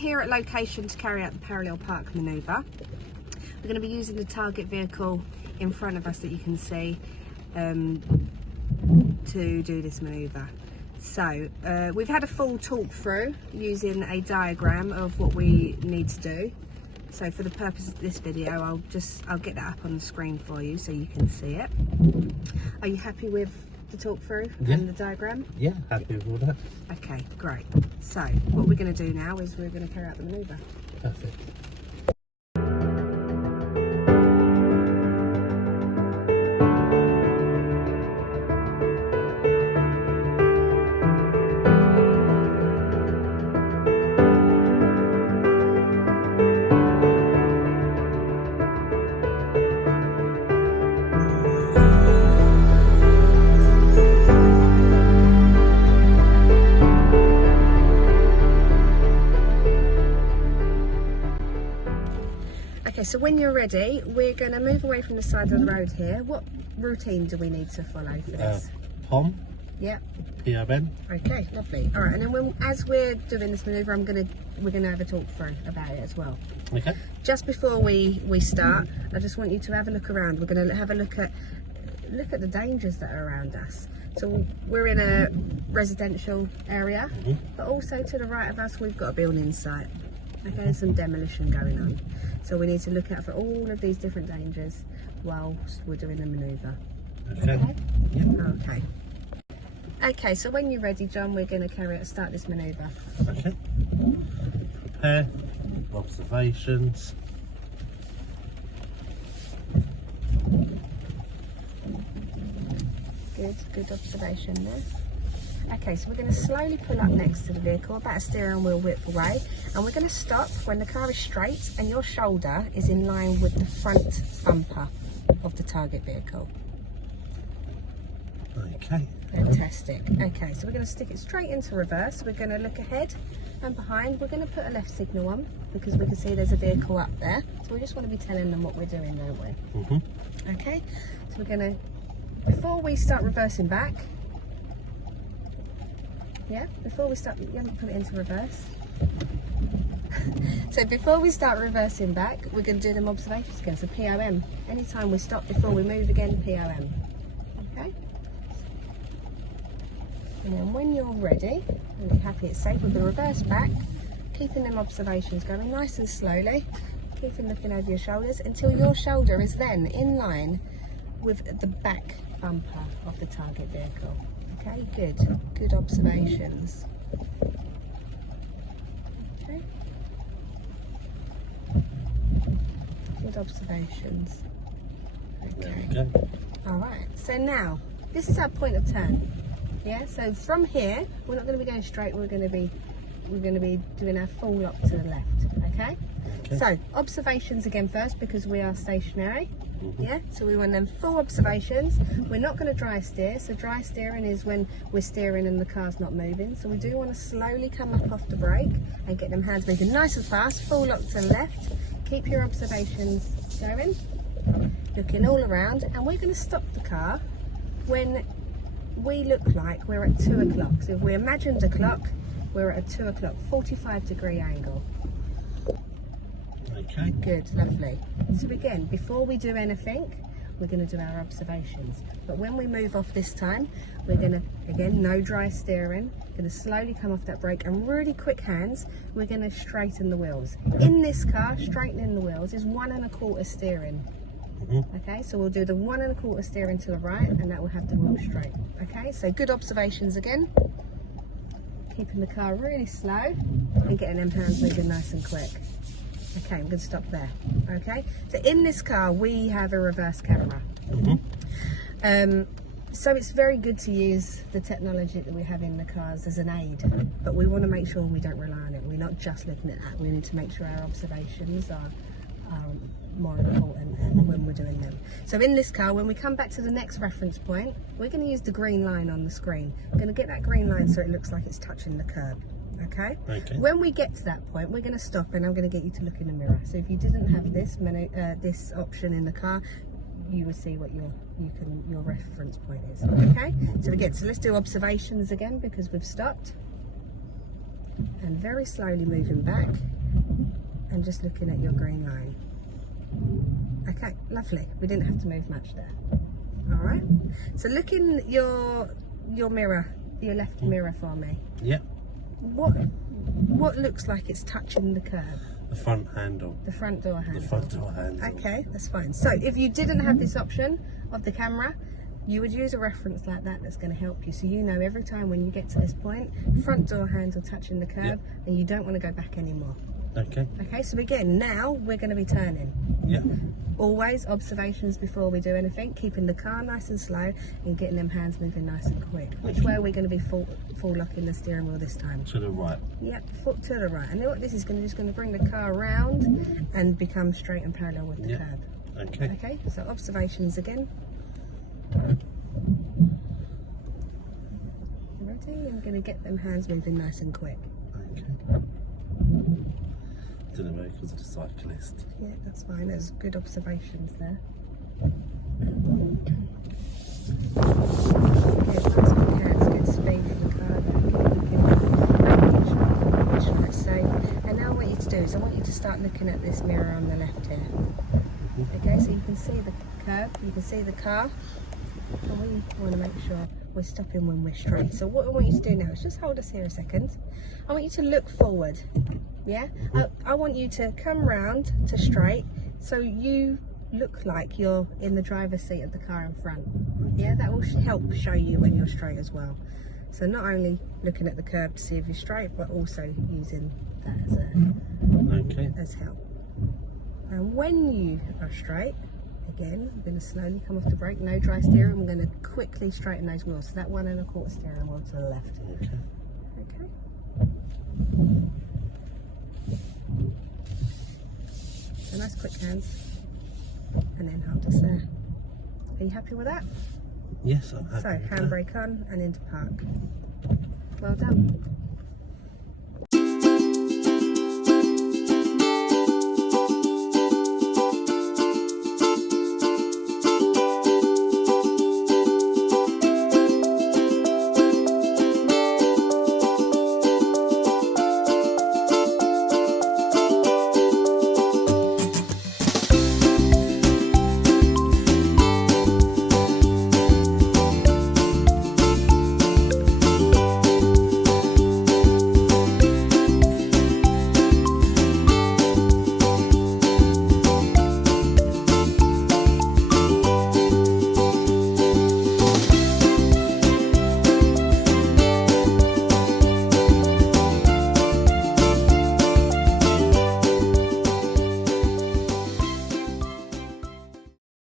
Here at location to carry out the parallel park manoeuvre. We're going to be using the target vehicle in front of us that you can see to do this manoeuvre. So we've had a full talk through using a diagram of what we need to do. So for the purpose of this video, I'll get that up on the screen for you so you can see it. Are you happy with the talk through and the diagram? Yeah, happy with all that. Okay, great. So what we're going to do now is we're going to carry out the manoeuvre. Perfect. Okay, so when you're ready, we're going to move away from the side of the road here. What routine do we need to follow for this? POM. Yep. POM. Okay, lovely. All right, and then as we're doing this manoeuvre, we're gonna have a talk through about it as well. Okay. Just before we start, I just want you to have a look around. We're gonna have a look at the dangers that are around us. So we're in a residential area, but also to the right of us, we've got a building site. Okay, there's some demolition going on. So we need to look out for all of these different dangers whilst we're doing the manoeuvre. Okay. Yeah. Okay. Okay, so when you're ready, John, we're going to start this manoeuvre. Okay. Prepare. Observations. Good observation there. Okay, so we're going to slowly pull up next to the vehicle, about a steering wheel width away, and we're going to stop when the car is straight and your shoulder is in line with the front bumper of the target vehicle. Okay. Fantastic. Okay, so we're going to stick it straight into reverse. We're going to look ahead and behind. We're going to put a left signal on because we can see there's a vehicle up there. So we just want to be telling them what we're doing, don't we? Okay, so we're going to, before we start reversing back, before we start, you haven't put it into reverse. So before we start reversing back, we're going to do them observations again. So POM. Anytime we stop before we move again, POM. Okay? And then when you're ready, and you're happy it's safe, we're going to reverse back, keeping them observations going nice and slowly, keeping looking over your shoulders until your shoulder is then in line with the back bumper of the target vehicle. Okay, good observations. Okay, good observations. Okay, There we go. all right, so now this is our point of turn. Yeah, so from here we're not going to be going straight, we're going to be doing our full lock to the left. Okay, so observations again first because we are stationary. Yeah, so we want them full observations. We're not going to dry steer, so dry steering is when we're steering and the car's not moving. So we do want to slowly come up off the brake and get them hands moving nice and fast, full lock to the left. Keep your observations going, looking all around, and we're going to stop the car when we look like we're at 2 o'clock. So if we imagined a clock, we're at a 2 o'clock, 45-degree angle. Okay. Good, lovely. So again, before we do anything, we're going to do our observations. But when we move off this time, we're going to, again, no dry steering, going to slowly come off that brake and really quick hands, we're going to straighten the wheels. In this car, straightening the wheels is 1 1/4 steering. Okay, so we'll do the 1 1/4 steering to the right and that will have the wheel straight. Okay, so good observations again. Keeping the car really slow and getting them hands moving nice and quick. Okay, I'm going to stop there. Okay, so in this car we have a reverse camera. So it's very good to use the technology that we have in the cars as an aid, but we want to make sure we don't rely on it. We're not just looking at that. We need to make sure our observations are more important when we're doing them. So in this car, when we come back to the next reference point, we're going to use the green line on the screen. We're going to get that green line so it looks like it's touching the curb. Okay? When we get to that point, we're going to stop and I'm going to get you to look in the mirror. So if you didn't have this this option in the car, you will see what your reference point is. Okay, so let's do observations again because we've stopped. and very slowly moving back and just looking at your green line. Okay, lovely. We didn't have to move much there. All right. So look in your mirror, your left mirror for me. Yep. What looks like it's touching the curb? The front handle. The front door handle. The front door handle. Okay, that's fine. So if you didn't have this option of the camera, you would use a reference like that that's going to help you. So you know every time when you get to this point, front door handle touching the curb, and you don't want to go back anymore. Okay. Okay, so again, now we're going to be turning. Yep. Always observations before we do anything, keeping the car nice and slow and getting them hands moving nice and quick. Which way are we going to be full locking the steering wheel this time? To the right. Yep, foot to the right. And then what this is going to do is going to bring the car around and become straight and parallel with the curb. Okay. Okay, so observations again. Ready? I'm going to get them hands moving nice and quick. Okay. Didn't know because of the cyclist. Yeah, that's fine. There's good observations there. It's good speed for the car there. Make sure it's safe. And now what I want you to do is I want you to start looking at this mirror on the left here. Okay, so you can see the curb, you can see the car. And we want to make sure we're stopping when we're straight. So what I want you to do now is just hold us here a second. I want you to look forward. Yeah, I want you to come round to straight so you look like you're in the driver's seat of the car in front. Yeah, that will help show you when you're straight as well. So not only looking at the curb to see if you're straight, but also using that as help. And when you are straight, again, we're going to slowly come off the brake, no dry steering. We're going to quickly straighten those wheels. So that 1 1/4 steering wheel to the left. Okay. Okay. So nice quick hands, and then hold us there. Are you happy with that? Yes, I'm happy. So with that. handbrake on and into park. Well done.